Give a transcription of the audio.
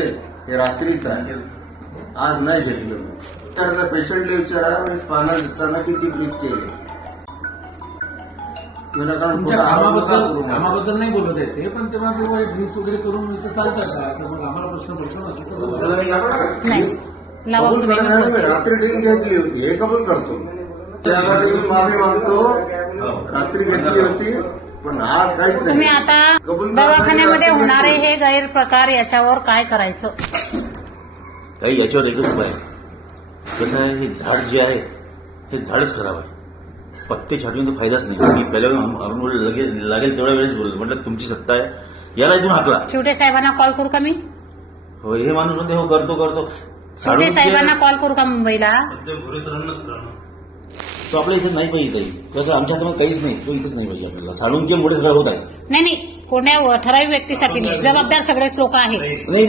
घेते हे रात्रीच आहे आज नाही घेतलं. तर पेशंटला विचारा मी पाना देताना किती ब्रीथ केले? कामाबद्दल नाही बोलत आहेत ते पण तेव्हा ते ड्रिंक्स वगैरे करून इथं चालतात. का तर मग आम्हाला प्रश्न पडतो रात्री ड्रिंक घेतली होती हे कबूल करतो. त्यासाठी माफ़ी मागतो. रात्री घेतली होती. पण आज काहीच नाही. तुम्ही आता दवाखान्यामध्ये होणारे. हे गैरप्रकार याच्यावर काय करायचं? ताई याच्यावर एकच उपाय आहे. कसं आहे हे झाड जे आहे हे झाडच खराब आहे. पत्ते छाटून तर फायदाच नाही. मी पहिल्या आपण बोललो, लगेच लागेल तेवढ्या वेळेस बोललो. म्हटलं तुमची सत्ता आहे. याला इथून हाकला. शिवटे साहेबांना कॉल करू का मी? हो हे माणूस म्हणते हो करतो करतो. शिवटे साहेबांना ते- कॉल करू का मुंबईला? तो आपल्या इथे नाही पाहिजे ताई. कसं आमच्या हातात काहीच नाही. तो इथेच नाही पाहिजे आपल्याला. साडूनचे मुळे सगळं होत आहे. नाही नाही. कोण्या ठराविक व्यक्तीसाठी नाही. जबाबदार सगळेच लोक आहेत. नाही